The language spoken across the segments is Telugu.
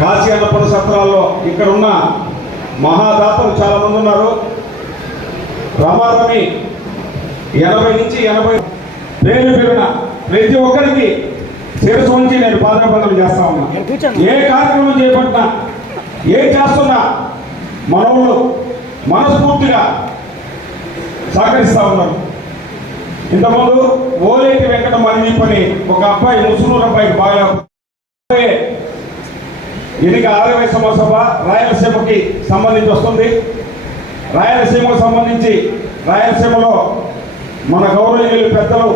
కాశీ అన్నపూర్ణ సత్రాల్లో ఇక్కడ ఉన్న మహాదాతలు చాలా మంది ఉన్నారు. రమారమి 80 నుంచి 80 పేరు పేరున ప్రతి ఒక్కరికి శిరస్సు ఉంచి నేను పాదాభివందనం చేస్తా ఉన్నా. ఏ కార్యక్రమం చేపట్టినా ఏం చేస్తున్నా మనవులు మనస్ఫూర్తిగా సహకరిస్తూ ఉన్నారు. ఇంతకుముందు ఓలేటి వెంకట మణిపని ఒక అబ్బాయి ముసునూరు అబ్బాయికి బాగా ఎన్నిక 60వ సభ రాయలసీమకి సంబంధించి వస్తుంది. రాయలసీమకు సంబంధించి రాయలసీమలో మన గౌరవనీయులు పెద్దలు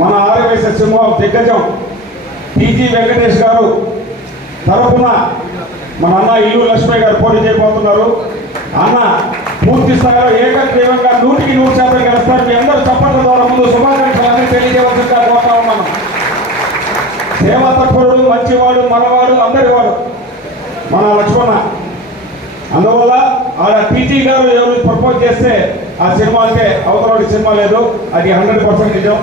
మన ఆర్యవైశ్య సింహం దిగ్గజం టీజీ వెంకటేష్ గారు తరఫున మన అన్న ఇల్లు లక్ష్మయ్య గారు పోటీ చేయబోతున్నారు. అన్న పూర్తి స్థాయిలో ఏకగ్రీవంగా 100% గెలుస్తారు. మీ అందరూ చప్పట్ల ద్వారా ముందు శుభాకాంక్షలు తెలియజేయవలసిందిగా కోరుతా ఉన్నాను. సేవా తత్పరుడు, మంచివాడు, మనవాడు, అందరి వాడు మన లక్ష్మణ. అందువల్ల ఆడ టీజీ గారు ఎవరు ప్రపోజ్ చేస్తే ఆ సినిమా అంటే అవతలవాడి సినిమా లేదు, అది 100% నిజం.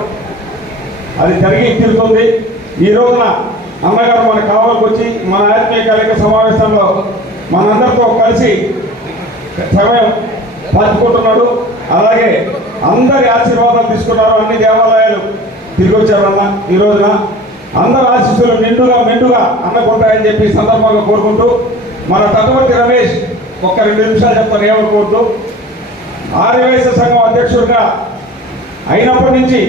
అది జరిగి తీరుతుంది. ఈ రోజున అన్నగారు మన కావాలకు వచ్చి మన ఆత్మీయ కార్యక్రమ సమావేశంలో మనందరితో కలిసి సమయం పంచుకుంటున్నాడు. అలాగే అందరి ఆశీర్వాదాలు తీసుకున్నారు. అన్ని దేవాలయాలు తిరిగి వచ్చారన్న. ఈ రోజున అందరి ఆశీస్సులు నిండుగా మెండుగా అన్నకుంటాయని చెప్పి సందర్భంగా కోరుకుంటూ మన తటవర్తి రమేష్ ఒక్క 2 నిమిషాలు చెప్తాను, ఏమనుకోవద్దు. ఆర్యవైశ్య సంఘం అధ్యక్షుడిగా అయినప్పటి నుంచి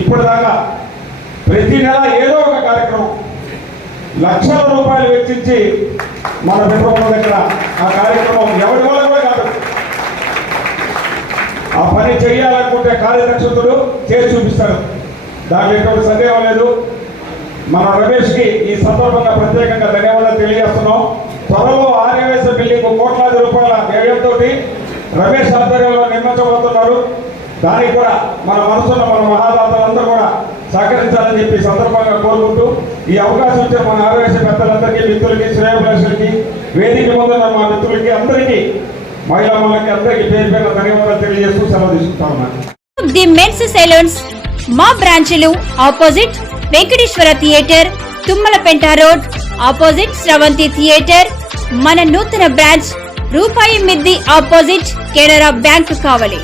ఇప్పుడు దాకా ప్రతి నెల ఏదో ఒక కార్యక్రమం లక్షల రూపాయలు వెచ్చించి మన విప్లవం దగ్గర ఆ కార్యక్రమం ఎవరి వల్ల కూడా కాదు. ఆ పని చేయాలనుకుంటే కార్యదక్షతుడు చేసి చూపిస్తాడు. దాంట్లో ఎటువంటి సందేహం లేదు. మన రమేష్కి ఈ సందర్భంగా ప్రత్యేకంగా ధన్యవాదాలు తెలియజేస్తున్నాం. త్వరలో ఆర్యవైశ్య బిల్డింగ్ కోట్లాది రూపాయల వ్యయంతో రమేష్ ఆధ్వర్యంలో నిర్మించబోతున్నారు. దానికి కూడా మన మనసున్న మన మహాదాతలందరూ కూడా సహకరించాలని చెప్పి సందర్భంగా కోరుకుంటూ ఈ అవకాశం ఇచ్చే మన ఆర్యవైశ్య పెద్దలందరికీ, మిత్రులకి, శ్రేయోభిలాషులకి, వేదిక ముందున్న మా మిత్రులకి అందరికీ, మహిళా మనులకి అందరికీ పేరు పేరు ధన్యవాదాలు తెలియజేస్తూ సెలవు తీసుకుంటాం. ది మెన్స్ సెలూన్స్ మా బ్రాంచ్లు opposite Venkateswara theatre, Tummalapenta road, opposite Sravanthi theatre. మన నూతన బ్రాంచ్ రూపాయి మిద్ది ఆపోజిట్ కెనరా బ్యాంక్ కావలి.